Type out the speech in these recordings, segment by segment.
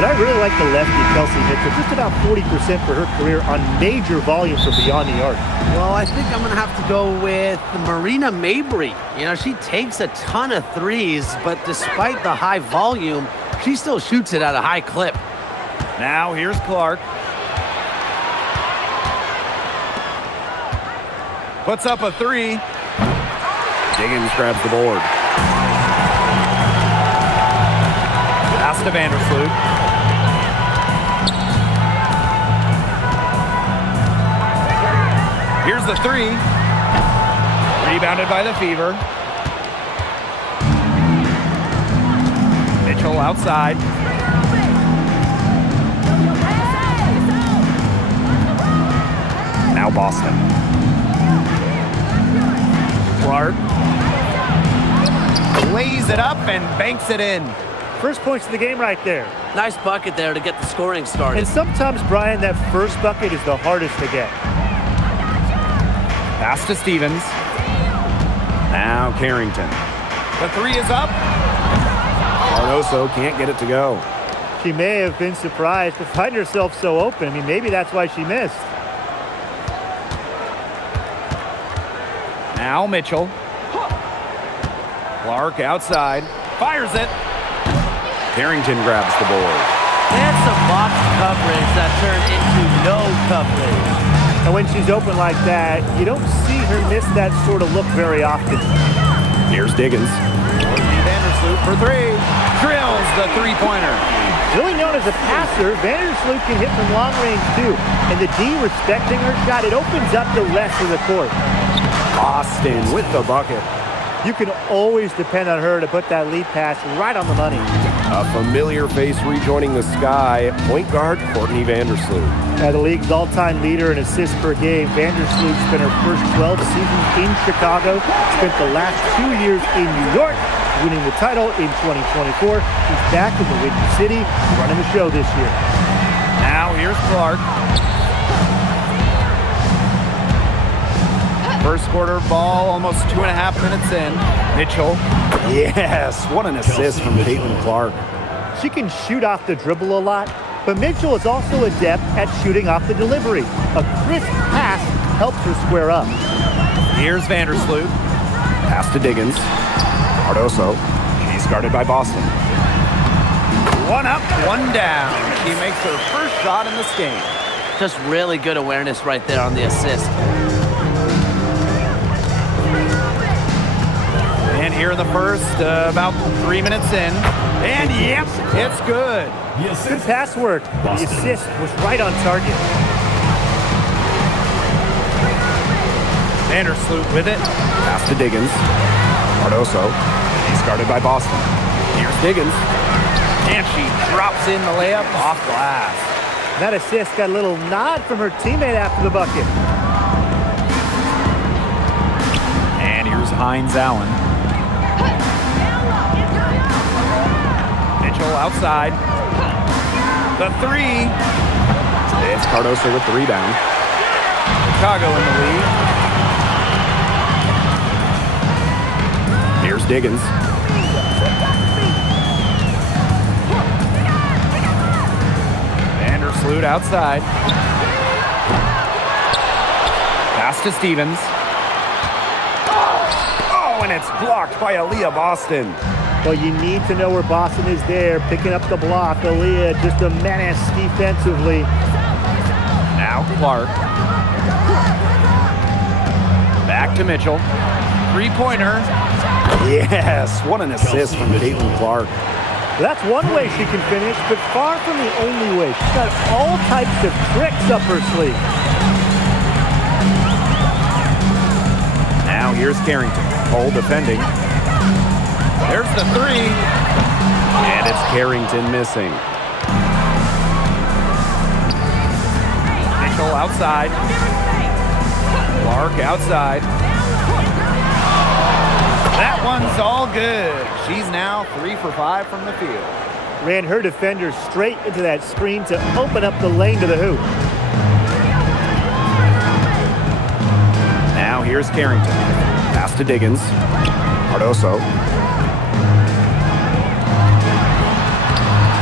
But I really like the lefty, Kelsey Mitchell. Just about 40% for her career on major volume from beyond the arc. Well, I think I'm going to have to go with Marina Mabry. You know, she takes a ton of threes, but despite the high volume, she still shoots it at a high clip. Now here's Clark. Puts up a three. Diggins grabs the board. Pass to Vandersloot. Here's the three. Rebounded by the Fever. Mitchell outside. Now Boston. Clark lays it up and banks it in. First points of the game right there. Nice bucket there to get the scoring started. And sometimes, Brian, that first bucket is the hardest to get. Pass to Stevens. Now Carrington. The three is up. Cardoso can't get it to go. She may have been surprised to find herself so open. I mean, maybe that's why she missed. Now Mitchell. Clark outside. Fires it. Carrington grabs the board. And some box coverage that turned into no coverage. And when she's open like that, you don't see her miss that sort of look very often. Here's Diggins. Vandersloot for three. Drills the three-pointer. Really known as a passer, Vandersloot can hit from long range too. And the D respecting her shot, it opens up the rest of the court. Boston with the bucket. You can always depend on her to put that lead pass right on the money. A familiar face rejoining the sky, point guard Courtney Vandersloot. The league's all-time leader in assists per game. Vandersloot spent her first 12 seasons in Chicago, spent the last 2 years in New York, winning the title in 2024. She's back in the Windy City, running the show this year. Now here's Clark. First quarter ball, almost 2.5 minutes in. Mitchell. Yes, what an assist from Caitlin Clark. She can shoot off the dribble a lot, but Mitchell is also adept at shooting off the delivery. A crisp pass helps her square up. Here's Vandersloot. Pass to Diggins. Cardoso. She's guarded by Boston. One up, one down. She makes her first shot in this game. Just really good awareness right there on the assist. And here in the first, about 3 minutes in. And yep, it's good. Good pass work. The assist was right on target. Vandersloot with it. Pass to Diggins. Cardoso. He's guarded by Boston. Here's Diggins. And she drops in the layup off glass. That assist got a little nod from her teammate after the bucket. And here's Hines Allen. Mitchell outside. The three. It's Cardoso with the rebound. Chicago in the lead. Here's Diggins. Vandersloot outside. Pass to Stevens. Oh, and it's blocked by Aaliyah Boston. Well, you need to know where Boston is there, picking up the block. Aaliyah just a menace defensively. Now Clark. Back to Mitchell. Three-pointer. Yes, what an assist from Caitlin Clark. That's one way she can finish, but far from the only way. She's got all types of tricks up her sleeve. Now here's Carrington. Cole defending. There's the three. And it's Carrington missing. Mitchell outside. Clark outside. That one's all good. She's now 3 for 5 from the field. Ran her defender straight into that screen to open up the lane to the hoop. Now here's Carrington. Pass to Diggins. Cardoso.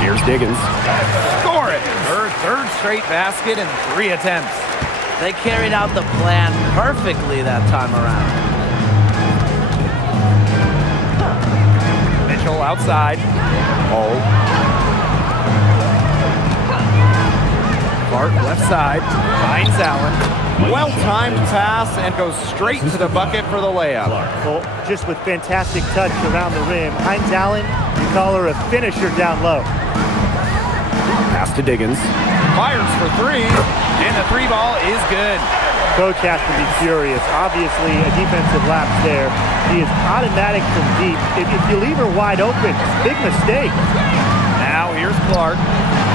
Here's Here's Diggins. Score it! Her third straight basket in 3 attempts. They carried out the plan perfectly that time around. Mitchell outside. Clark left side. Finds Allen. Well-timed pass and goes straight to the bucket for the layup. Well, just with fantastic touch around the rim. Hines Allen, you call her a finisher down low. Pass to Diggins. Fires for 3, and the 3 ball is good. Coach has to be furious. Obviously, a defensive lapse there. He is automatic from deep. If you leave her wide open, big mistake. Now here's Clark.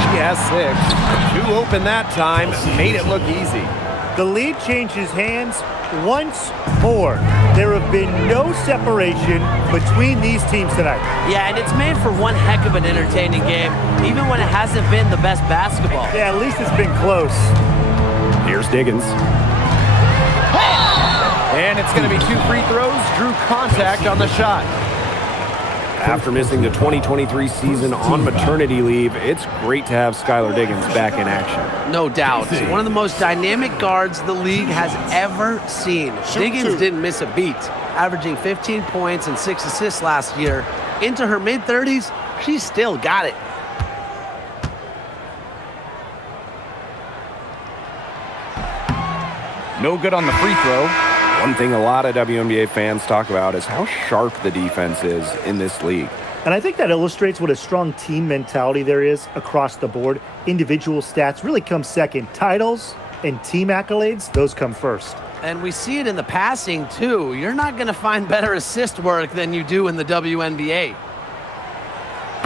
She has 6. 2 open that time, made it look easy. The lead changes hands once more. There have been no separation between these teams tonight. Yeah, and it's made for one heck of an entertaining game, even when it hasn't been the best basketball. Yeah, at least it's been close. Here's Diggins. And it's going to be 2 free throws. Drew contact on the shot. After missing the 2023 season on maternity leave, it's great to have Skylar Diggins back in action. No doubt. One of the most dynamic guards the league has ever seen. Diggins didn't miss a beat, averaging 15 points and 6 assists last year. Into her mid-30s, she's still got it. No good on the free throw. One thing a lot of WNBA fans talk about is how sharp the defense is in this league. And I think that illustrates what a strong team mentality there is across the board. Individual stats really come second. Titles and team accolades, those come first. And we see it in the passing, too. You're not going to find better assist work than you do in the WNBA.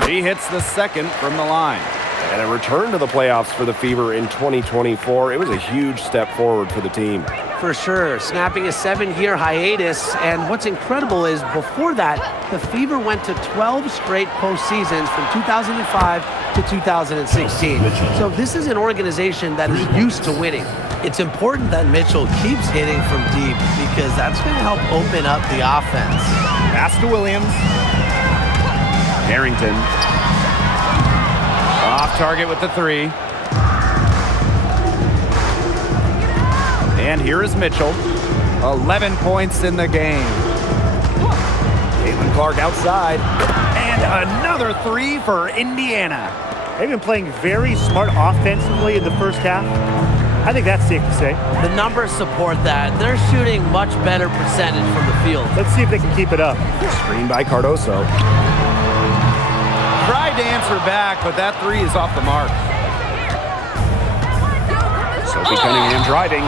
She hits the second from the line. And a return to the playoffs for the Fever in 2024. It was a huge step forward for the team. For sure, snapping a 7-year hiatus. And what's incredible is before that, the Fever went to 12 straight postseasons from 2005 to 2016. So this is an organization that is used to winning. It's important that Mitchell keeps hitting from deep because that's going to help open up the offense. Pass to Williams. Harrington. Off target with the 3. And here is Mitchell. 11 points in the game. Caitlin Clark outside. And another 3 for Indiana. They've been playing very smart offensively in the first half. I think that's safe to say. The numbers support that. They're shooting much better percentage from the field. Let's see if they can keep it up. Screen by Cardoso. Tried to answer back, but that 3 is off the mark. Sophie Cunningham driving.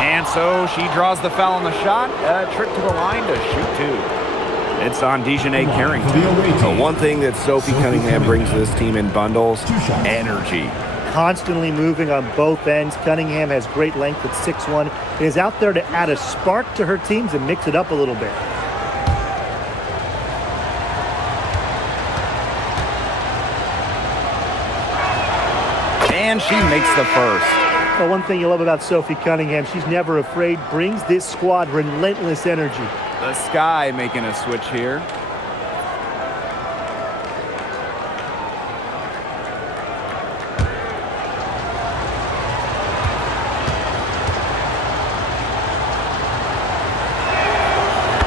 And so she draws the foul on the shot. A trip to the line to shoot 2. It's on Dejanay Carrington. The one thing that Sophie Cunningham brings to this team in bundles, energy. Constantly moving on both ends. Cunningham has great length at 6'1". and is out there to add a spark to her teams and mix it up a little bit. And she makes the first. Well, one thing you love about Sophie Cunningham, she's never afraid, brings this squad relentless energy. The Sky making a switch here.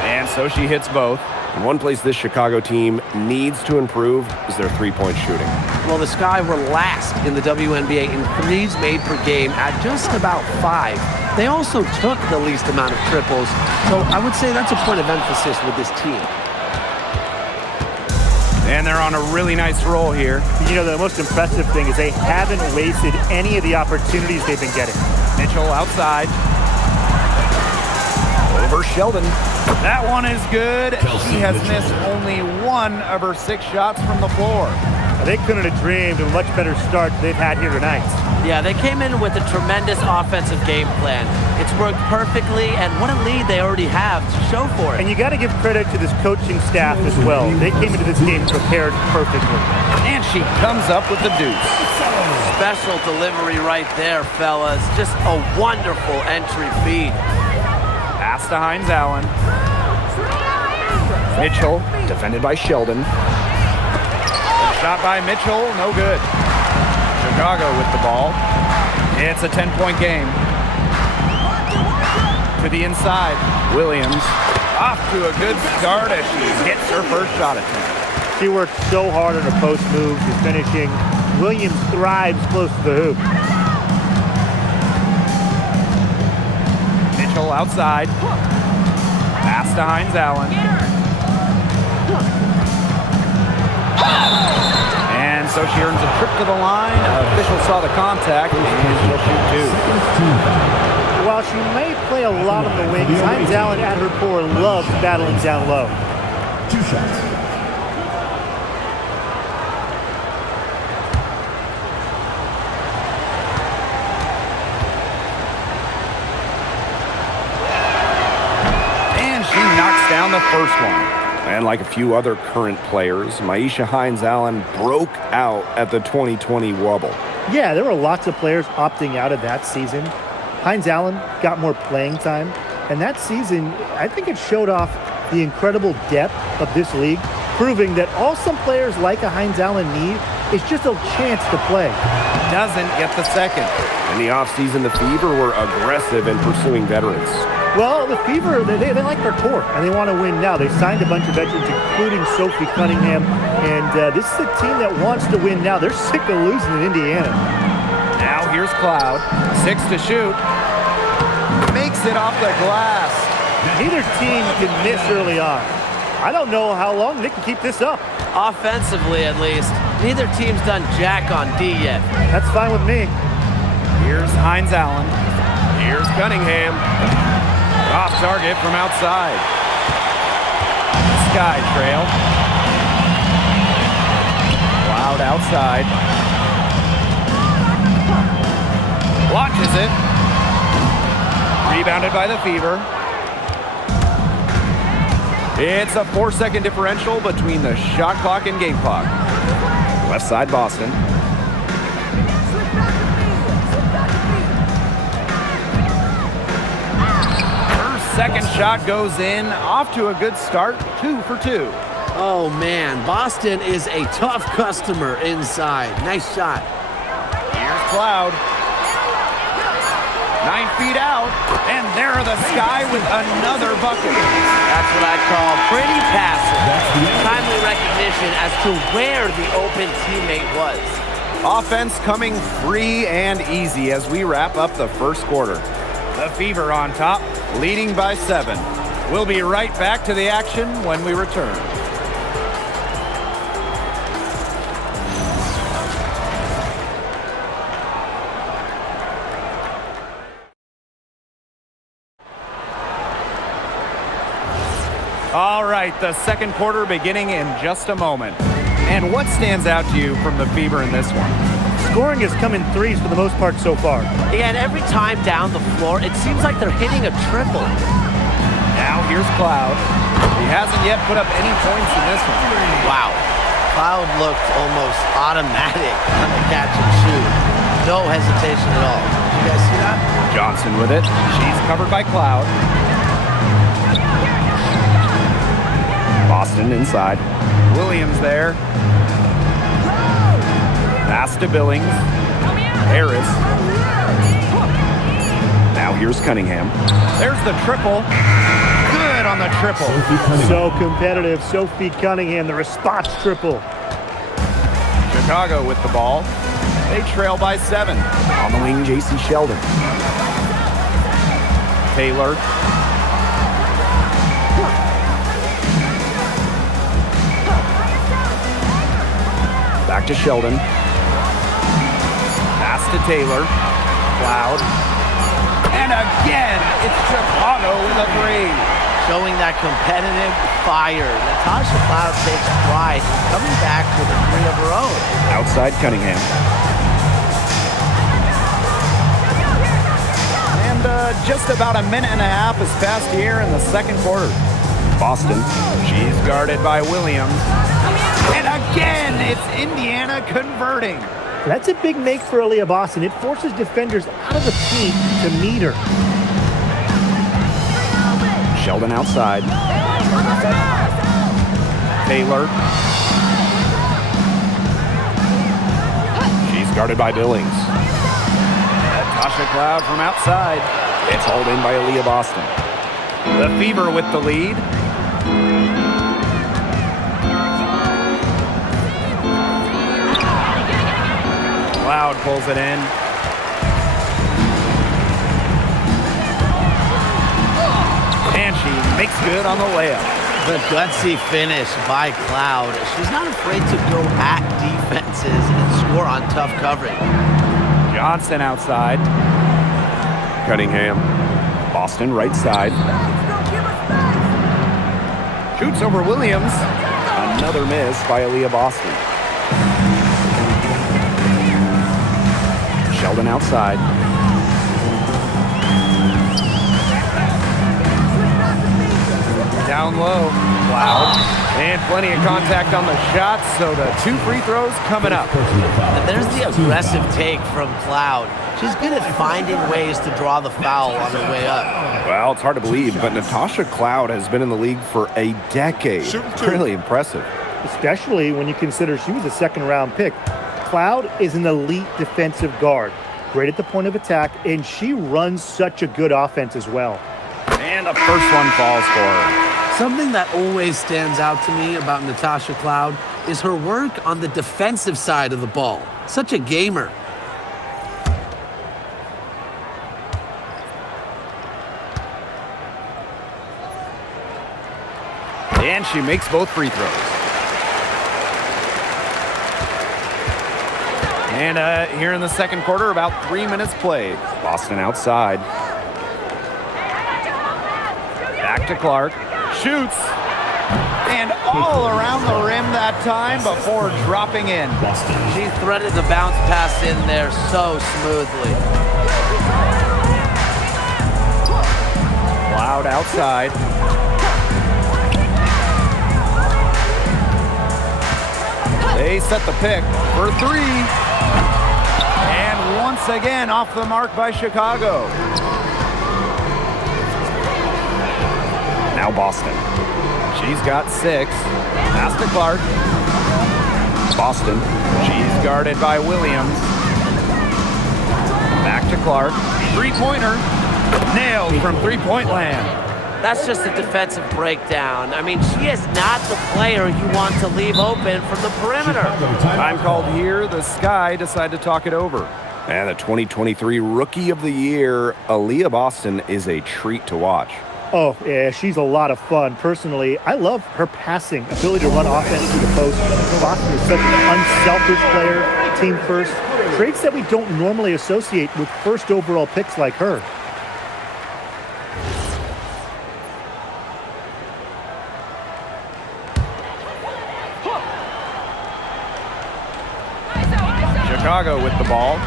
And so she hits both. And one place this Chicago team needs to improve is their three-point shooting. Well, the Sky were last in the WNBA in threes made per game at just about 5. They also took the least amount of triples, so I would say that's a point of emphasis with this team. And they're on a really nice roll here. You know, the most impressive thing is they haven't wasted any of the opportunities they've been getting. Mitchell outside. Over Sheldon. That one is good. She has missed only 1 of her 6 shots from the floor. They couldn't have dreamed of a much better start they've had here tonight. Yeah, they came in with a tremendous offensive game plan. It's worked perfectly, and what a lead they already have to show for it. And you got to give credit to this coaching staff as well. They came into this game prepared perfectly. And she comes up with the deuce. Special delivery right there, fellas. Just a wonderful entry feed. Pass to Hines Allen. Mitchell, defended by Sheldon. Shot by Mitchell, no good. Chicago with the ball. It's a 10-point game. To the inside, Williams off to a good start as she hits her first shot attempt. She worked so hard on her post moves and finishing. Williams thrives close to the hoop. Mitchell outside. Pass to Hines Allen. And so she earns a trip to the line. Official saw the contact, and she'll shoot two. While she may play a lot on the wings, Hines Allen at her core loves battling down low. 2 shots. And she knocks down the first one. And like a few other current players, Maisha Hines Allen broke out at the 2020 Wubble. Yeah, there were lots of players opting out of that season. Hines Allen got more playing time, and that season, I think it showed off the incredible depth of this league, proving that all some players like a Hines Allen need is just a chance to play. Doesn't get the second. In the offseason, the Fever were aggressive in pursuing veterans. Well, the Fever, they like their core, and they want to win now. They signed a bunch of veterans, including Sophie Cunningham, and this is a team that wants to win now. They're sick of losing in Indiana. Now here's Cloud. 6 to shoot. Makes it off the glass. Neither team can miss early on. I don't know how long they can keep this up. Offensively, at least. Neither team's done jack on D yet. That's fine with me. Here's Hines Allen. Here's Cunningham. Off target from outside. Sky trail. Cloud outside. Launches it. Rebounded by the Fever. It's a 4-second differential between the shot clock and game clock. Left side Boston. Second shot goes in, off to a good start, 2 for 2. Oh man, Boston is a tough customer inside. Nice shot. Here's Cloud. 9 feet out, and there are the Sky with another bucket. That's what I'd call pretty passive. Timely recognition as to where the open teammate was. Offense coming free and easy as we wrap up the first quarter. The Fever on top, leading by 7. We'll be right back to the action when we return. All right, the second quarter beginning in just a moment. And what stands out to you from the Fever in this one? Scoring has come in threes for the most part so far. Yeah, and every time down the floor, it seems like they're hitting a triple. Now here's Cloud. He hasn't yet put up any points in this one. Wow. Cloud looked almost automatic on the catch and shoot. No hesitation at all. You guys see that? Johnson with it. She's covered by Cloud. Boston inside. Williams there. Pass to Billings. Harris. Now here's Cunningham. There's the triple. Good on the triple. So competitive. Sophie Cunningham, the response triple. Chicago with the ball. They trail by 7. On the wing, J.C. Sheldon. Taylor. Back to Sheldon. Pass to Taylor. Cloud. And again, it's Chicago with a 3. Showing that competitive fire. Natasha Cloud takes pride in coming back with a 3 of her own. Outside Cunningham. And just about a minute and a half has passed here in the second quarter. Boston. She's guarded by Williams. And again, it's Indiana converting. That's a big make for Aaliyah Boston. It forces defenders out of the paint to meet her. Sheldon outside. Taylor. Guarded by Billings. Tasha Cloud from outside. It's hauled in by Aaliyah Boston. The Fever with the lead. Cloud pulls it in. And she makes good on the layup. The gutsy finish by Cloud. She's not afraid to go at defenses and score on tough coverage. Johnson outside. Cunningham. Boston right side. Shoots over Williams. Another miss by Aaliyah Boston. Sheldon outside. Down low. Cloud. And plenty of contact on the shots, so the 2 free throws coming up. And there's the aggressive take from Cloud. She's good at finding ways to draw the foul on her way up. Well, it's hard to believe, but Natasha Cloud has been in the league for a decade. Really impressive. Especially when you consider she was a second-round pick. Cloud is an elite defensive guard, great at the point of attack, and she runs such a good offense as well. And the first one falls for her. Something that always stands out to me about Natasha Cloud is her work on the defensive side of the ball. Such a gamer. And she makes both free throws. And here in the second quarter, about 3 minutes played. Boston outside. Back to Clark. Shoots. And all around the rim that time before dropping in. She threaded the bounce pass in there so smoothly. Cloud outside. They set the pick for 3. And once again off the mark by Chicago. Now Boston. She's got 6. Pass to Clark. Boston. She's guarded by Williams. Back to Clark. 3-pointer. Nailed from 3-point land. That's just a defensive breakdown. I mean, she is not the player you want to leave open from the perimeter. Time called here. The Sky decide to talk it over. And the 2023 Rookie of the Year, Aaliyah Boston, is a treat to watch. Oh, yeah, she's a lot of fun. Personally, I love her passing, ability to run offense through the post. Boston is such an unselfish player, team first. Traits that we don't normally associate with first overall picks like her. Chicago with the ball.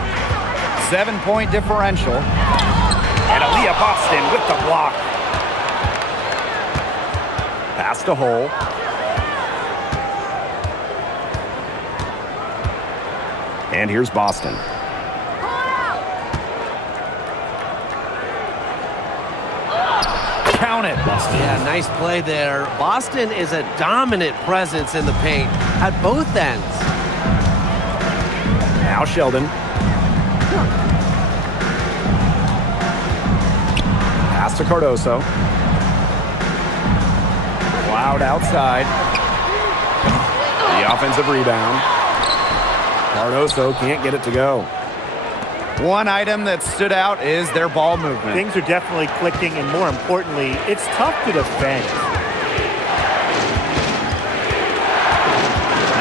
7-point differential. And Aaliyah Boston with the block. Pass to Hole. And here's Boston. Count it. Yeah, nice play there. Boston is a dominant presence in the paint at both ends. Now Sheldon. Pass to Cardoso. Cloud outside. The offensive rebound. Cardoso can't get it to go. One item that stood out is their ball movement. Things are definitely clicking, and more importantly, it's tough to defend.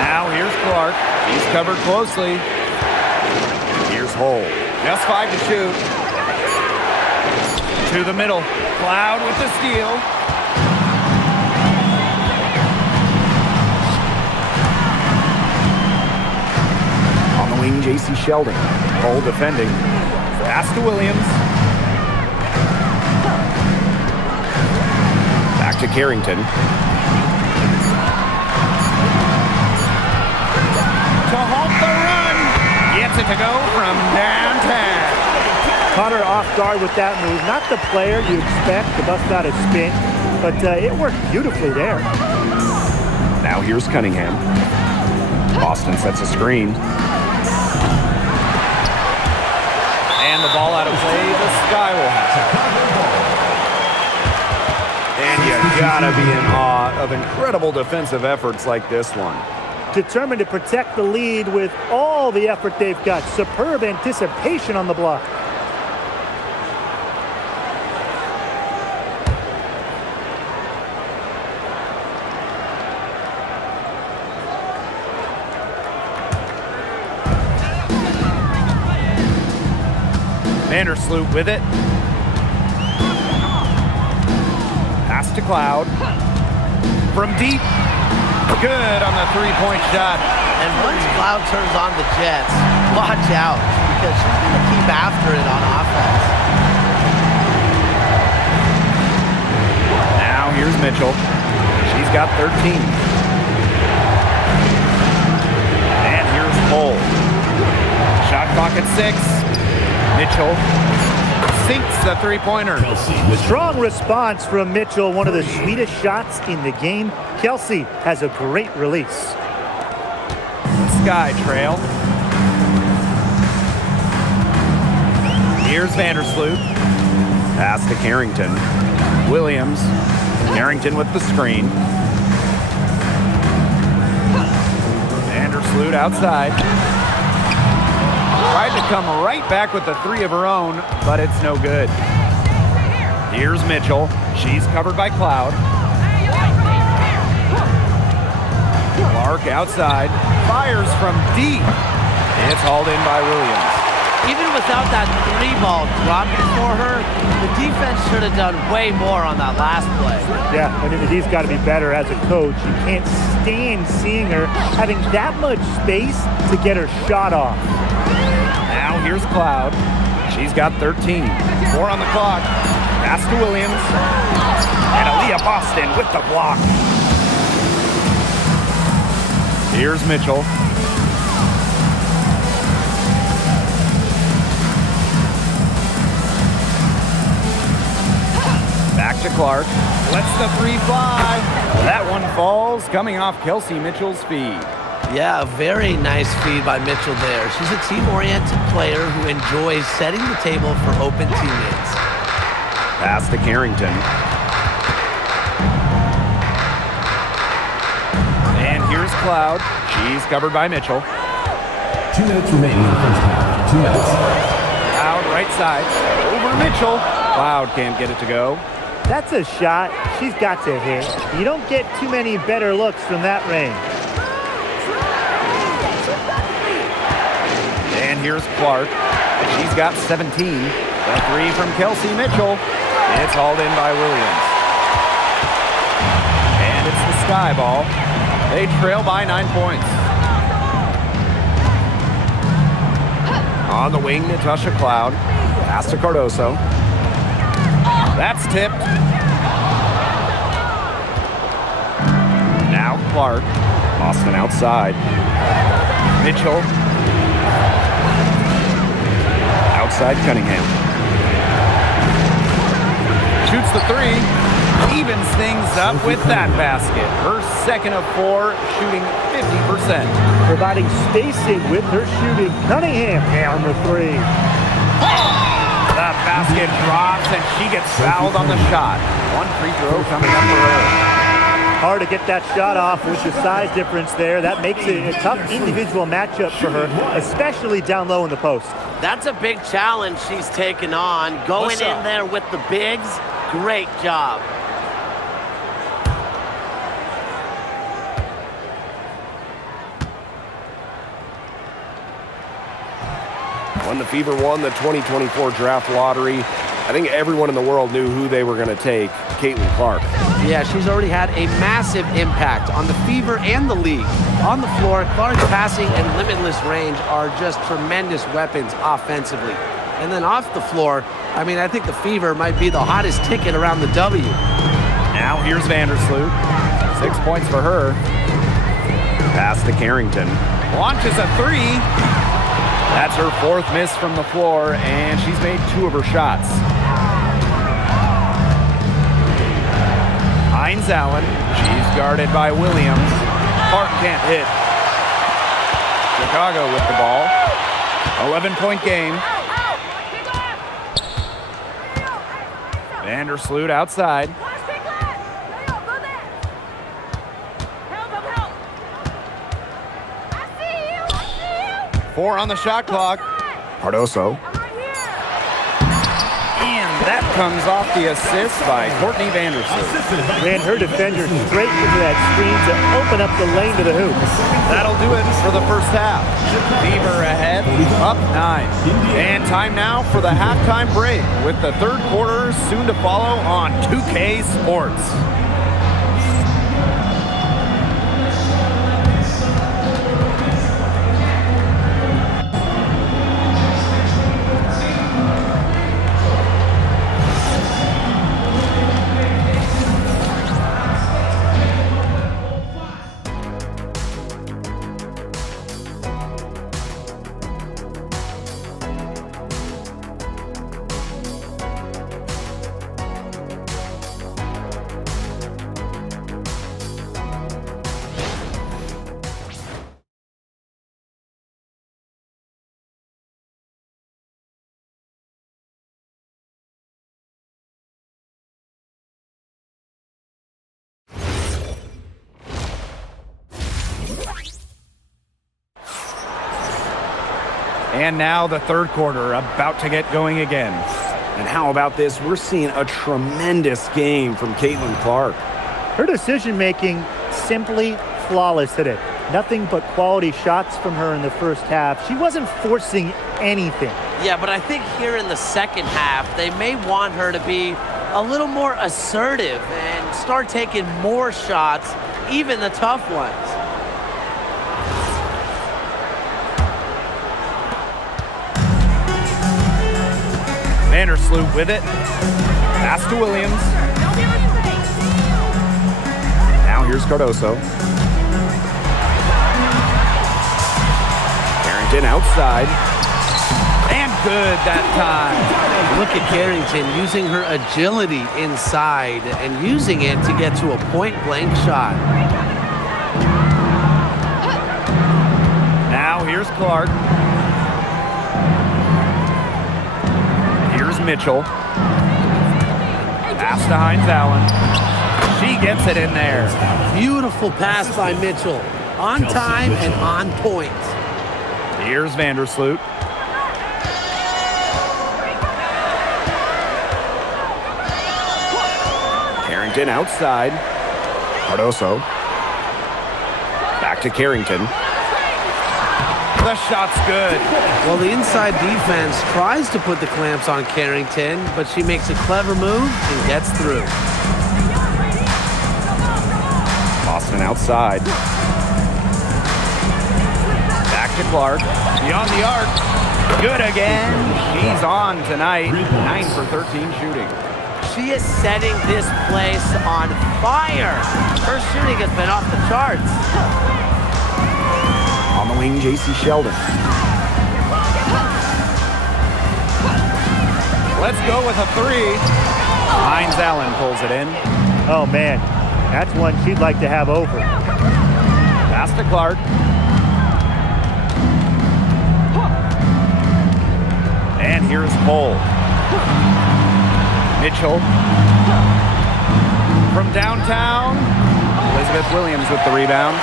Now here's Clark. He's covered closely. Here's Hole. Just 5 to shoot. To the middle. Cloud with the steal. On the wing, J.C. Sheldon. Hole defending. Pass to Williams. Back to Carrington. To halt the run. Gets it to go from downtown. Caught her off guard with that move. Not the player you expect to bust out a spin, but it worked beautifully there. Now here's Cunningham. Boston sets a screen. Gotta be in awe of incredible defensive efforts like this one. Determined to protect the lead with all the effort they've got. Superb anticipation on the block. Vandersloot with it. Pass to Cloud. From deep. Good on the three-point shot. And once Cloud turns on the Jets, watch out, because she's going to keep after it on offense. Now here's Mitchell. She's got 13. And here's Cole. Shot clock at 6. Mitchell sinks the three-pointer. Strong response from Mitchell, one of the sweetest shots in the game. Kelsey has a great release. The Sky Trail. Here's Vandersloot. Pass to Carrington. Williams. Carrington with the screen. Vandersloot outside. Tried to come right back with the three of her own, but it's no good. Here's Mitchell. She's covered by Cloud. Clark outside. Fires from deep. It's hauled in by Williams. Even without that three ball dropping for her, the defense should have done way more on that last play. Yeah, I mean, he's got to be better as a coach. You can't stand seeing her having that much space to get her shot off. Now here's Cloud. She's got 13. 4 on the clock. Pass to Williams. And Aaliyah Boston with the block. Here's Mitchell. Back to Clark. Lets the three fly. That one falls, coming off Kelsey Mitchell's feed. Yeah, a very nice feed by Mitchell there. She's a team-oriented player who enjoys setting the table for open teammates. Pass to Carrington. And here's Cloud. She's covered by Mitchell. 2 minutes remaining in the first half. 2 minutes. Cloud right side. Over Mitchell. Cloud can't get it to go. That's a shot she's got to hit. You don't get too many better looks from that range. And here's Clark. She's got 17. The three from Kelsey Mitchell. It's hauled in by Williams. And it's the Sky ball. They trail by 9 points. On the wing, Natasha Cloud. Pass to Cardoso. That's tipped. Now Clark. Boston outside. Mitchell. Outside Cunningham. Shoots the three. Evens things up with that basket. Her second of 4, shooting 50%. Providing spacing with her shooting. Cunningham down the three. The basket drops and she gets fouled on the shot. One free throw coming up for her. Hard to get that shot off with the size difference there. That makes it a tough individual matchup for her, especially down low in the post. That's a big challenge she's taken on. Going in there with the bigs, great job. When the Fever won the 2024 draft lottery, I think everyone in the world knew who they were going to take, Caitlin Clark. Yeah, she's already had a massive impact on the Fever and the league. On the floor, Clark's passing and limitless range are just tremendous weapons offensively. And then off the floor, I mean, I think the Fever might be the hottest ticket around the W. Now here's Vandersloot. 6 points for her. Pass to Carrington. Launches a three. That's her 4th miss from the floor, and she's made 2 of her shots. Hines Allen. She's guarded by Williams. Clark can't hit. Chicago with the ball. 11-point game. Vandersloot outside. 4 on the shot clock. Cardoso. And that comes off the assist by Courtney Vandersloot. Ran her defender straight into that screen to open up the lane to the hoop. That'll do it for the first half. Fever ahead, up 9. And time now for the halftime break with the third quarter soon to follow on 2K Sports. And now the third quarter about to get going again. And how about this? We're seeing a tremendous game from Caitlin Clark. Her decision-making simply flawless today. Nothing but quality shots from her in the first half. She wasn't forcing anything. Yeah, but I think here in the second half, they may want her to be a little more assertive and start taking more shots, even the tough ones. Vandersloot with it. Pass to Williams. Now here's Cardoso. Carrington outside. And good that time. Look at Carrington using her agility inside and using it to get to a point-blank shot. Now here's Clark. Here's Mitchell. Pass to Hines Allen. She gets it in there. Beautiful pass by Mitchell. On time and on point. Here's Vandersloot. Carrington outside. Cardoso. Back to Carrington. The shot's good. Well, the inside defense tries to put the clamps on Carrington, but she makes a clever move and gets through. Boston outside. Back to Clark. Beyond the arc. Good again. She's on tonight. 9 for 13 shooting. She is setting this place on fire. Her shooting has been off the charts. On the wing, J.C. Sheldon. Let's go with a 3. Hines Allen pulls it in. Oh, man. That's one she'd like to have over. Pass to Clark. And here's Cole. Mitchell. From downtown, Elizabeth Williams with the rebound.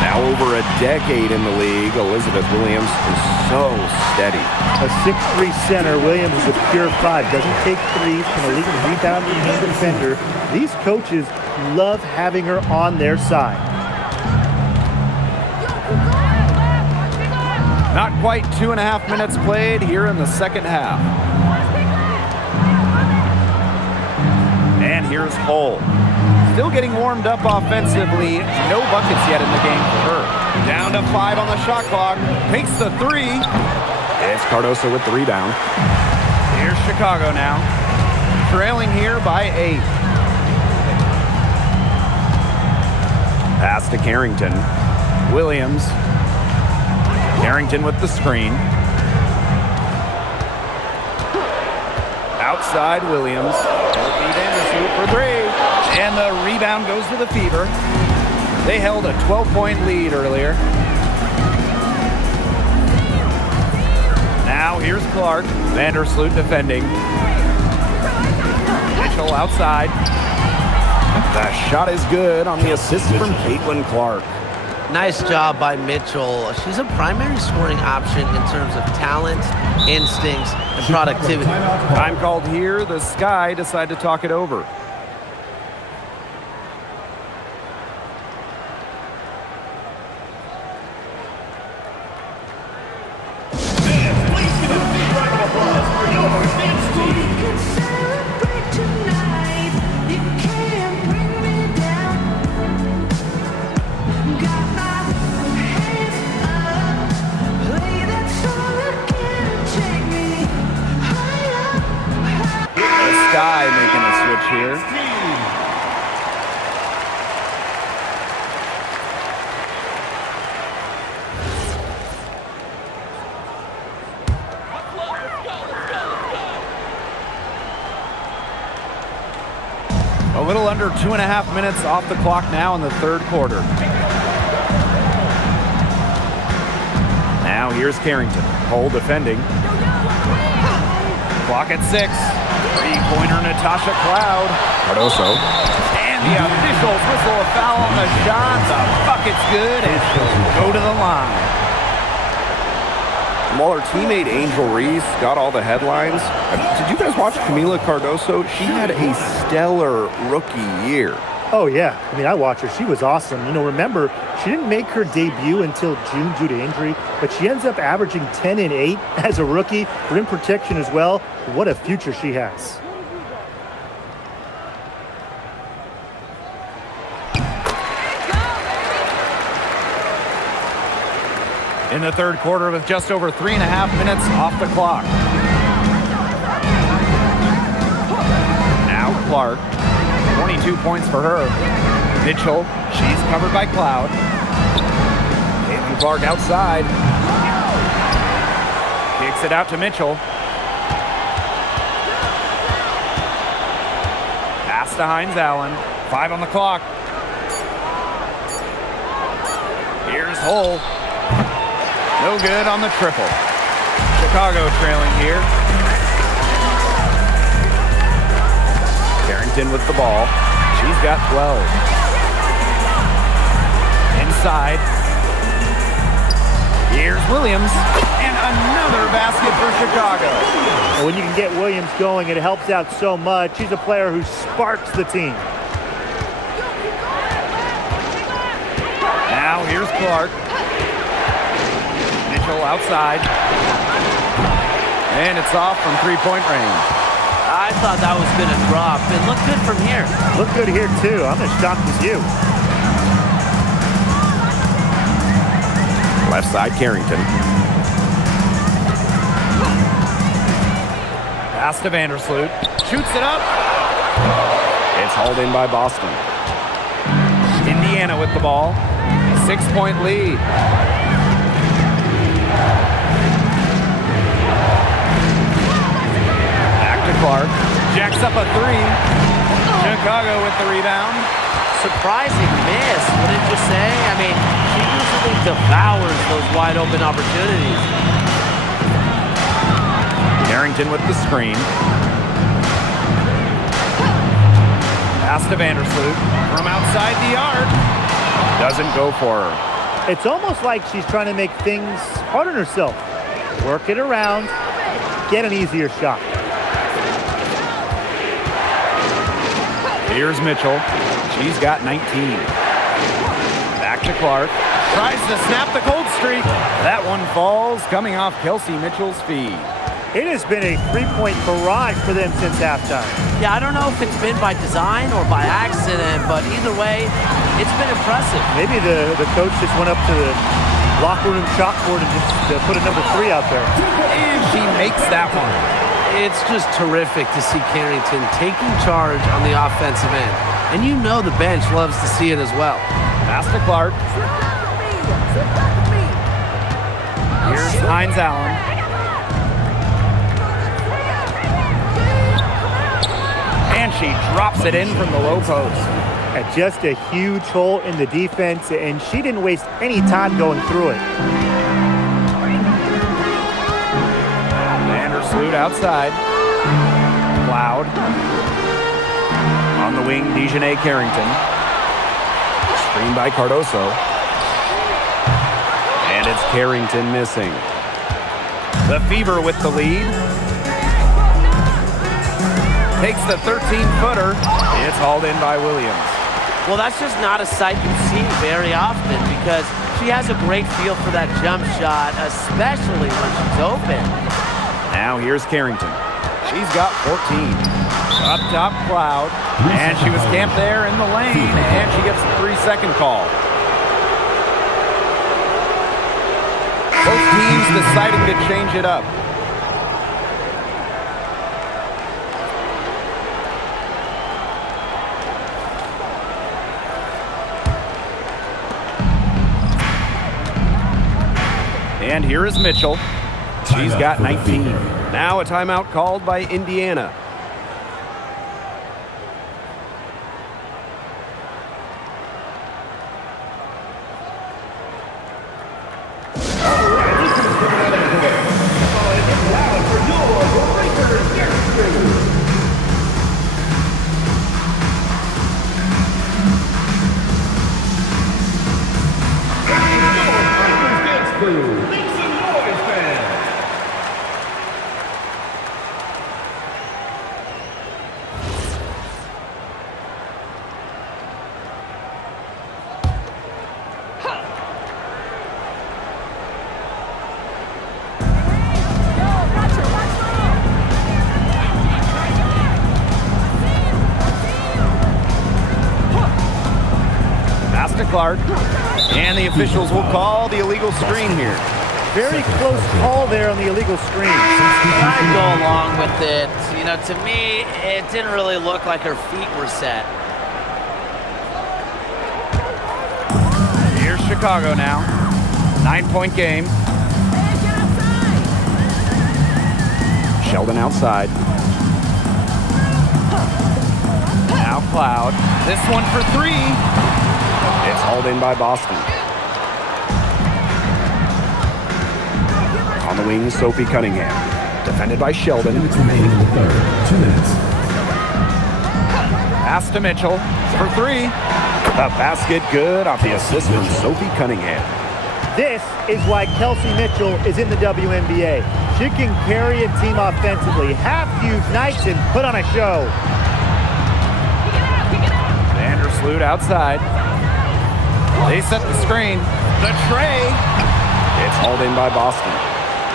Now over a decade in the league, Elizabeth Williams is so steady. A 6'3" center, Williams is a pure 5. Doesn't take threes, can elite rebounding and defender. These coaches love having her on their side. Not quite 2.5 minutes played here in the second half. And here's Cole. Still getting warmed up offensively. No buckets yet in the game for her. Down to 5 on the shot clock. Takes the 3. It's Cardoso with the rebound. Here's Chicago now. Trailing here by 8. Pass to Carrington. Williams. Carrington with the screen. Outside Williams. For 3. And the rebound goes to the Fever. They held a 12-point lead earlier. Now here's Clark. Vandersloot defending. Mitchell outside. The shot is good on the assist from Caitlin Clark. Nice job by Mitchell. She's a primary scoring option in terms of talent, instincts, and productivity. Time called here. The Sky decide to talk it over. Sky making a switch here. A little under 2.5 minutes off the clock now in the third quarter. Now here's Carrington. Hole defending. Clock at 6. Three-pointer Natasha Cloud. Cardoso. And the officials whistle a foul on the shot. The bucket's good and she'll go to the line. While her teammate Angel Reese got all the headlines, did you guys watch Camila Cardoso? She had a stellar rookie year. Oh, yeah. I mean, I watched her. She was awesome. You know, remember, she didn't make her debut until June due to injury, but she ends up averaging 10 and 8 as a rookie, rim protection as well. What a future she has. In the third quarter with just over 3.5 minutes off the clock. Now Clark. 22 points for her. Mitchell, she's covered by Cloud. Caitlin Clark outside. Kicks it out to Mitchell. Pass to Hines Allen. 5 on the clock. Here's Hull. No good on the triple. Chicago trailing here. Carrington with the ball. She's got 12. Inside. Here's Williams. And another basket for Chicago. And when you can get Williams going, it helps out so much. She's a player who sparks the team. Now here's Clark. Mitchell outside. And it's off from three-point range. I thought that was going to drop. It looked good from here. Look good here, too. I'm as shocked as you. Left side, Carrington. Pass to Vandersloot. Shoots it up. It's hauled in by Boston. Indiana with the ball. 6-point lead. Clark jacks up a 3. Chicago with the rebound. Surprising miss, wouldn't you say? I mean, she usually devours those wide open opportunities. Carrington with the screen. Pass to Vandersloot from outside the arc. Doesn't go for her. It's almost like she's trying to make things hard on herself. Work it around, get an easier shot. Here's Mitchell. She's got 19. Back to Clark. Tries to snap the cold streak. That one falls, coming off Kelsey Mitchell's feet. It has been a three-point barrage for them since halftime. Yeah, I don't know if it's been by design or by accident, but either way, it's been impressive. Maybe the coach just went up to the locker room chalkboard and just put a number 3 out there. And she makes that one. It's just terrific to see Carrington taking charge on the offensive end. And you know the bench loves to see it as well. Pass to Clark. Here's Hines Allen. And she drops it in from the low post. Just a huge hole in the defense, and she didn't waste any time going through it. Vandersloot outside. Cloud. On the wing, Dejanay Carrington. Screen by Cardoso. And it's Carrington missing. The Fever with the lead. Takes the 13-footer. It's hauled in by Williams. Well, that's just not a sight you see very often because she has a great feel for that jump shot, especially when she's open. Now here's Carrington. She's got 14. Up top, Cloud. And she was camped there in the lane, and she gets the 3-second call. Both teams deciding to change it up. And here is Mitchell. She's got 19. Now a timeout called by Indiana. Clark, and the officials will call the illegal screen here. Very close call there on the illegal screen. I'd go along with it. You know, to me, it didn't really look like her feet were set. Here's Chicago now. 9-point game. Sheldon outside. Now Cloud. This one for 3. It's hauled in by Boston. On the wing, Sophie Cunningham. Defended by Sheldon. 2 minutes remaining in the third. 2 minutes. Pass to Mitchell for 3. The basket good off the assist from Sophie Cunningham. This is why Kelsey Mitchell is in the WNBA. She can carry a team offensively, have huge nights, and put on a show. Vandersloot outside. They set the screen. The tray. It's hauled in by Boston.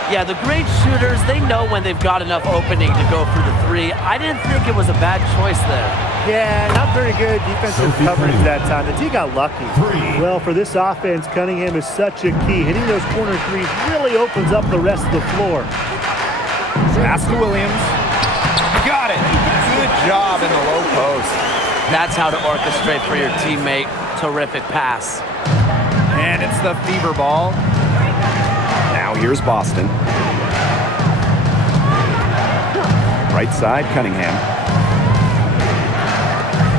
Yeah, the great shooters, they know when they've got enough opening to go for the 3. I didn't think it was a bad choice there. Yeah, not very good defensive coverage that time. The D got lucky. Well, for this offense, Cunningham is such a key. Hitting those corner threes really opens up the rest of the floor. Pass to Williams. Got it. Good job in the low post. That's how to orchestrate for your teammate. Terrific pass. And it's the Fever ball. Now here's Boston. Right side, Cunningham.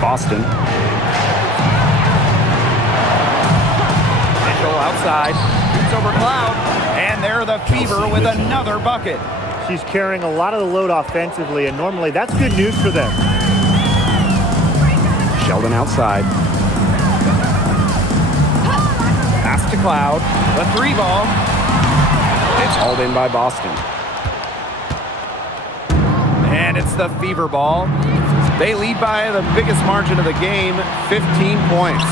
Boston. Mitchell outside. Shoots over Cloud. And there the Fever with another bucket. She's carrying a lot of the load offensively, and normally that's good news for them. Sheldon outside. Pass to Cloud. The 3 ball. It's hauled in by Boston. And it's the Fever ball. They lead by the biggest margin of the game, 15 points.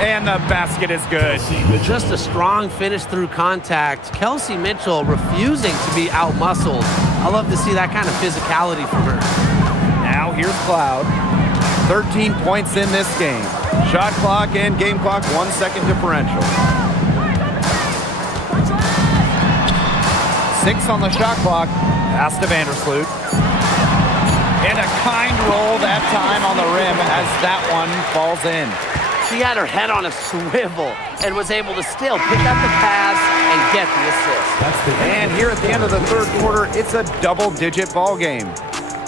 And the basket is good. Just a strong finish through contact. Kelsey Mitchell refusing to be out-muscled. I love to see that kind of physicality from her. Now here's Cloud. 13 points in this game. Shot clock and game clock 1 second differential. 6 on the shot clock. Pass to Vandersloot. And a kind roll that time on the rim as that one falls in. She had her head on a swivel and was able to still pick up the pass and get the assist. And here at the end of the third quarter, it's a double-digit ball game.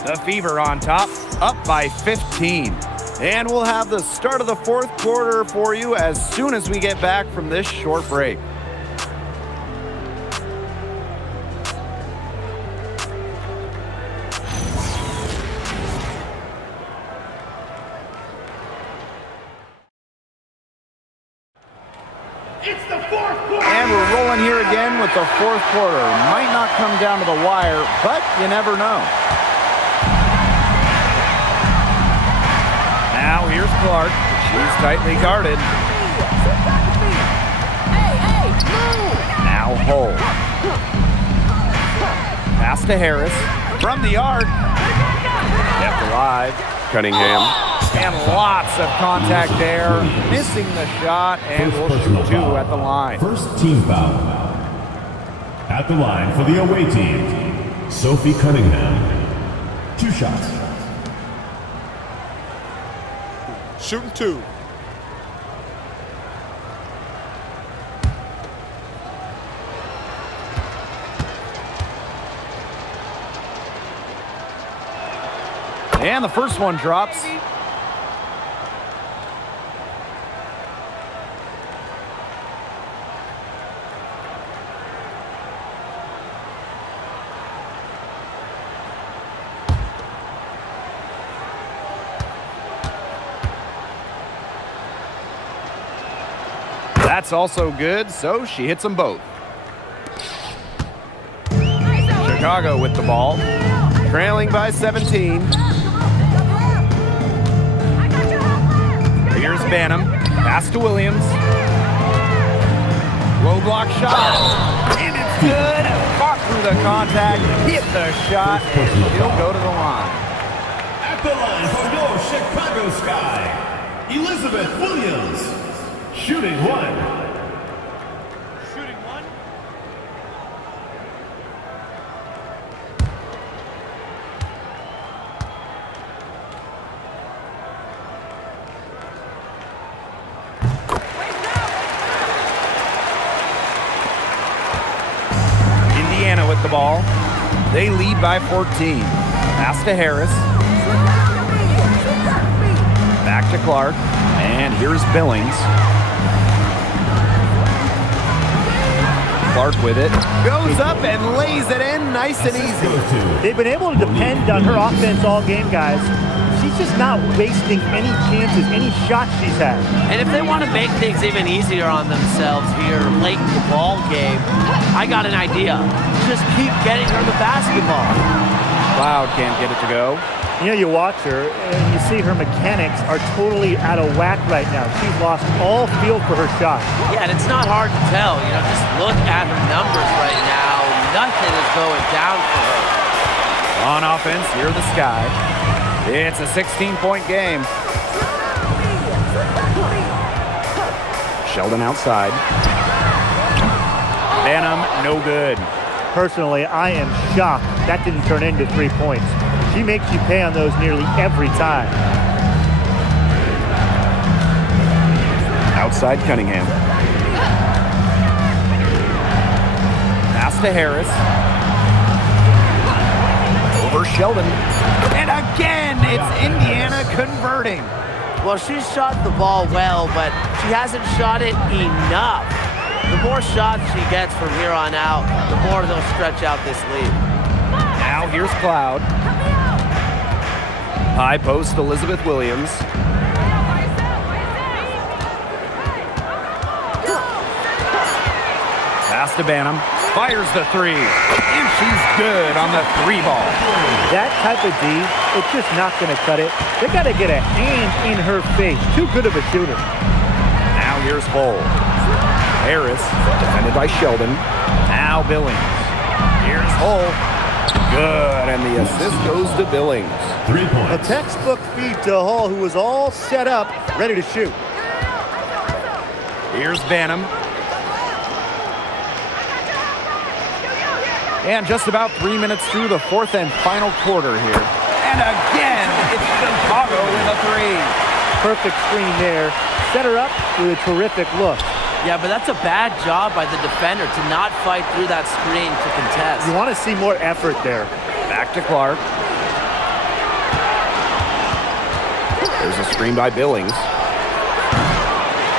The Fever on top, up by 15. And we'll have the start of the fourth quarter for you as soon as we get back from this short break. And we're rolling here with the fourth quarter. Might not come down to the wire, but you never know. Now here's Clark. She's tightly guarded. Now Hull. Pass to Harris. From the arc. Kept alive. Cunningham. And lots of contact there. Missing the shot, and will shoot 2 at the line. First team foul. At the line for the away team, Sophie Cunningham. 2 shots. Shooting 2. And the first one drops. That's also good, so she hits them both. Chicago with the ball, trailing by 17. Here's Banham, pass to Williams. Low block shot, and it's good. Fought through the contact, hit the shot, and she'll go to the line. At the line for your Chicago Sky, Elizabeth Williams. Shooting 1. Shooting 1. Indiana with the ball. They lead by 14. Pass to Harris. Back to Clark. And here's Billings. Clark with it. Goes up and lays it in nice and easy. They've been able to depend on her offense all game, guys. She's just not wasting any chances, any shots she's had. And if they want to make things even easier on themselves here late in the ball game, I got an idea. Just keep getting her the basketball. Cloud can't get it to go. You know, you watch her and you see her mechanics are totally out of whack right now. She's lost all feel for her shot. Yeah, and it's not hard to tell. You know, just look at her numbers right now. Nothing is going down for her. On offense, here the Sky. It's a 16-point game. Sheldon outside. Banham, no good. Personally, I am shocked that didn't turn into 3 points. She makes you pay on those nearly every time. Outside Cunningham. Pass to Harris. Over Sheldon. And again, it's Indiana converting. Well, she shot the ball well, but she hasn't shot it enough. The more shots she gets from here on out, the more they'll stretch out this lead. Now here's Cloud. High post, Elizabeth Williams. Pass to Banham. Fires the 3. And she's good on the 3 ball. That type of D, it's just not going to cut it. They got to get a hand in her face. Too good of a shooter. Now here's Hull. Harris, defended by Sheldon. Now Billings. Here's Hull. Good, and the assist goes to Billings. 3 points. A textbook feed to Hull, who was all set up, ready to shoot. Here's Banham. And just about 3 minutes through the fourth and final quarter here. And again, it's Chicago with a 3. Perfect screen there. Set her up with a terrific look. Yeah, but that's a bad job by the defender to not fight through that screen to contest. You want to see more effort there. Back to Clark. There's a screen by Billings.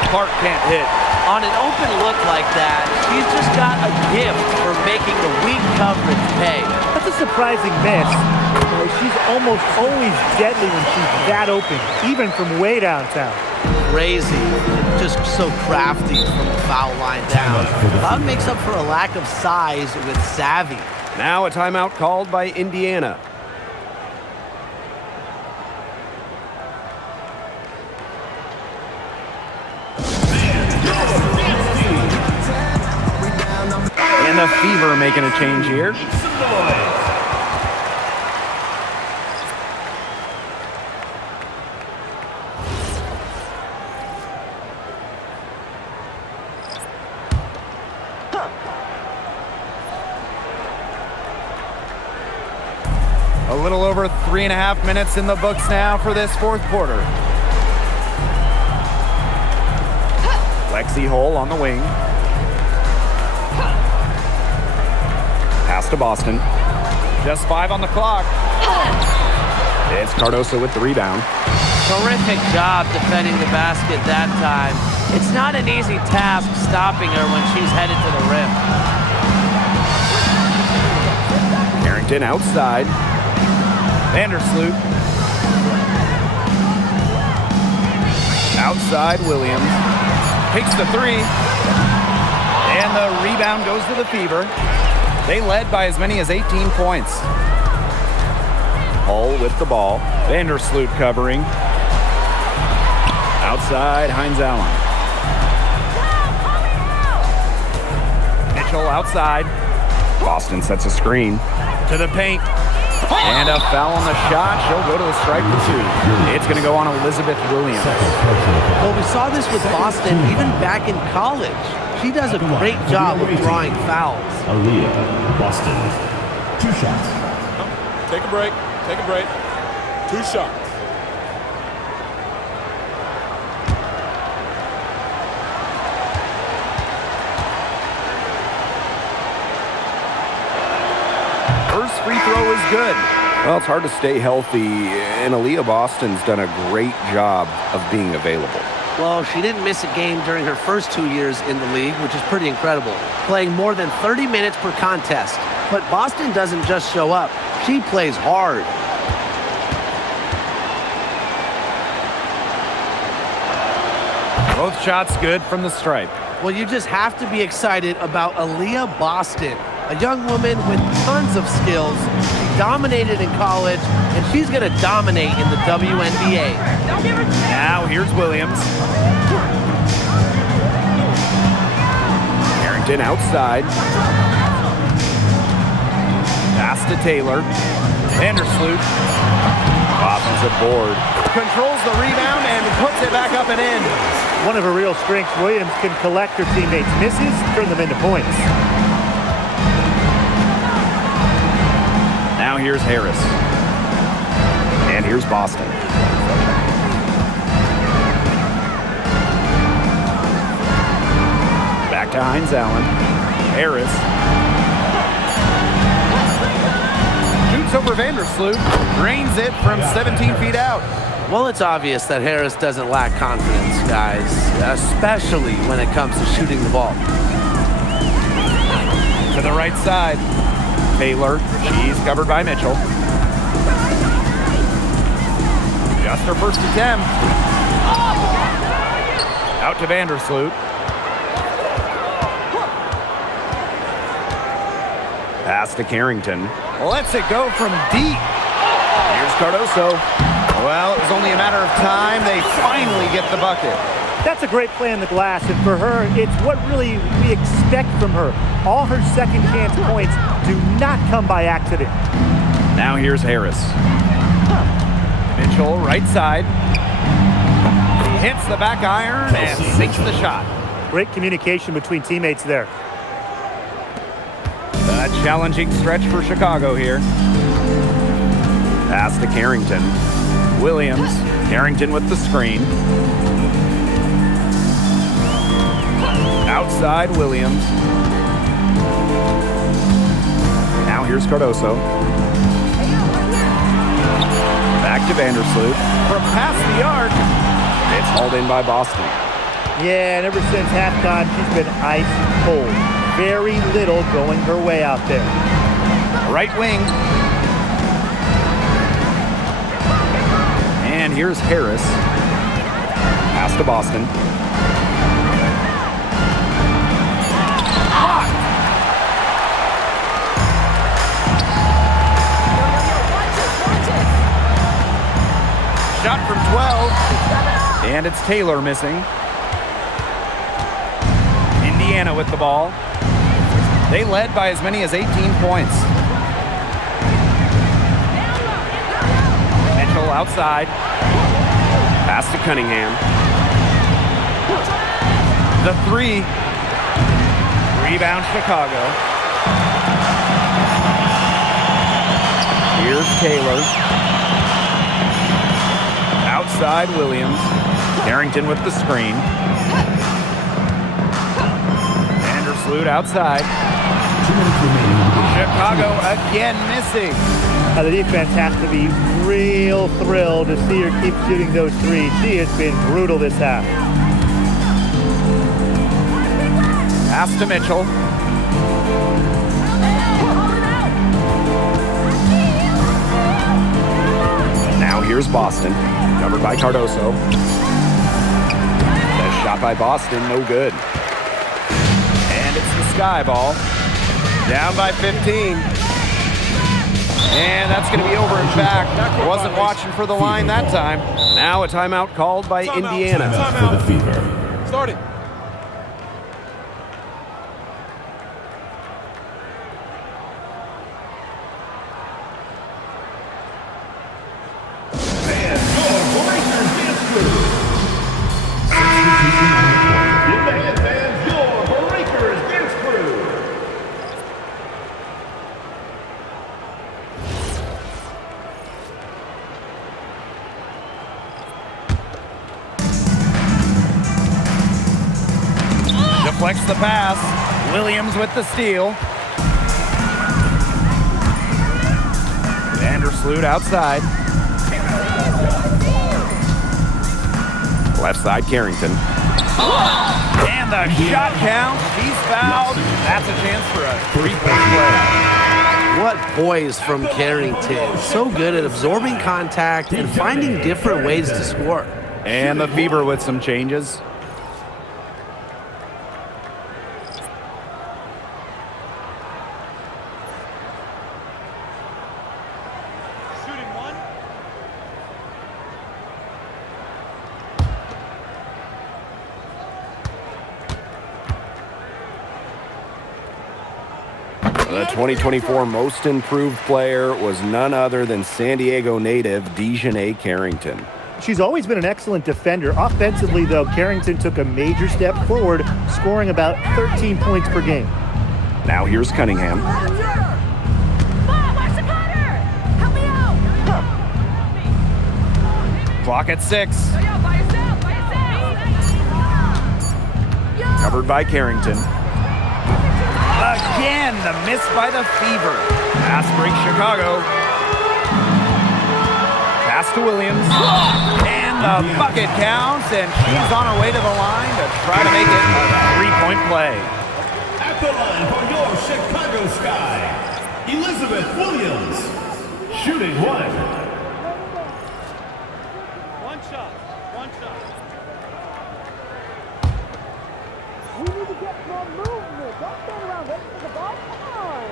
Clark can't hit. On an open look like that, she's just got a gift for making the weak coverage pay. That's a surprising miss. She's almost always deadly when she's that open, even from way downtown. crazy. Just so crafty from the foul line down. Cloud makes up for a lack of size with savvy. Now a timeout called by Indiana. And the Fever making a change here. A little over 3.5 minutes in the books now for this fourth quarter. Lexi Hole on the wing. Pass to Boston. Just 5 on the clock. It's Cardoso with the rebound. Terrific job defending the basket that time. It's not an easy task stopping her when she's headed to the rim. Carrington outside. Vandersloot. Outside Williams. Takes the 3. And the rebound goes to the Fever. They led by as many as 18 points. Hull with the ball. Vandersloot covering. Outside Hines Allen. Mitchell outside. Boston sets a screen. To the paint. And a foul on the shot. She'll go to the strike for 2. It's going to go on Elizabeth Williams. Well, we saw this with Boston even back in college. She does a great job of drawing fouls. Aaliyah, Boston. 2 shots. Take a break. Take a break. 2 shots. First free throw is good. Well, it's hard to stay healthy, and Aaliyah Boston's done a great job of being available. Well, she didn't miss a game during her first 2 years in the league, which is pretty incredible, playing more than 30 minutes per contest. But Boston doesn't just show up. She plays hard. Both shots good from the stripe. Well, you just have to be excited about Aaliyah Boston, a young woman with tons of skills. She dominated in college, and she's going to dominate in the WNBA. Now here's Williams. Carrington outside. Pass to Taylor. Vandersloot. Offensive board. Controls the rebound and puts it back up and in. One of her real strengths, Williams can collect her teammates' misses, turn them into points. Now here's Harris. And here's Boston. Back to Hines Allen. Harris. Shoots over Vandersloot. Drains it from 17 feet out. Well, it's obvious that Harris doesn't lack confidence, guys, especially when it comes to shooting the ball. To the right side. Taylor. She's covered by Mitchell. Just her first attempt. Out to Vandersloot. Pass to Carrington. Lets it go from deep. Here's Cardoso. Well, it was only a matter of time. They finally get the bucket. That's a great play on the glass, and for her, it's what really we expect from her. All her second chance points do not come by accident. Now here's Harris. Mitchell, right side. He hits the back iron and sinks the shot. Great communication between teammates there. A challenging stretch for Chicago here. Pass to Carrington. Williams. Carrington with the screen. Outside Williams. Now here's Cardoso. Back to Vandersloot. From past the arc. It's hauled in by Boston. Yeah, and ever since halftime, she's been ice cold. Very little going her way out there. Right wing. And here's Harris. Pass Pass to Boston. Shot from 12. And it's Taylor missing. Indiana with the ball. They led by as many as 18 points. Mitchell outside. Pass to Cunningham. The three. Rebound Chicago. Here's Taylor. Outside Williams. Carrington with the screen. Vandersloot outside. 2 minutes remaining. Chicago again missing. The defense has to be real thrilled to see her keep shooting those threes. She has been brutal this half. Pass to Mitchell. Now here's Boston. Covered by Cardoso. The shot by Boston, no good. And it's the Sky ball. Down by 15. And that's going to be over and back. Wasn't watching for the line that time. Now a timeout called by Indiana. Timeout for the Fever. Start it. Deflects the pass. Williams with the steal. Vandersloot outside. Left side Carrington. And the shot count. He's fouled. That's a chance for a three-point play. What poise from Carrington. So good at absorbing contact and finding different ways to score. And the Fever with some changes. The 2024 Most Improved Player was none other than San Diego native Dejanay Carrington. She's always been an excellent defender. Offensively, though, Carrington took a major step forward, scoring about 13 points per game. Now here's Cunningham. Clock at 6. Covered by Carrington. Again, the miss by the Fever. Pass break Chicago. Pass to Williams. And the bucket counts, and she's on her way to the line to try to make it a three-point play. At the line for your Chicago Sky, Elizabeth Williams, shooting one. One shot. We need to get more movement. Don't stand around waiting for the ball. Come on.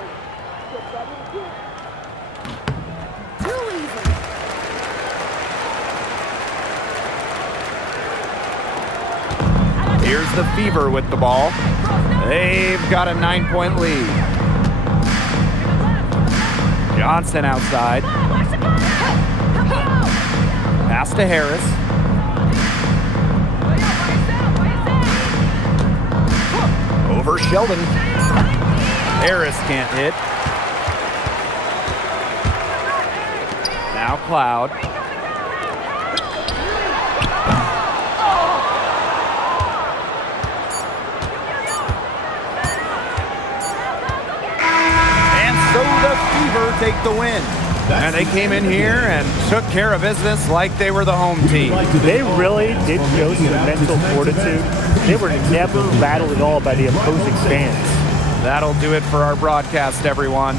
Get that in quick. Too easy. Here's the Fever with the ball. They've got a 9-point lead. Johnson outside. Pass to Harris. Over Sheldon. Harris can't hit. Now Cloud. And so the Fever take the win. And they came in here and took care of business like they were the home team. They really did show some mental fortitude. They were never rattled at all by the opposing fans. That'll do it for our broadcast, everyone.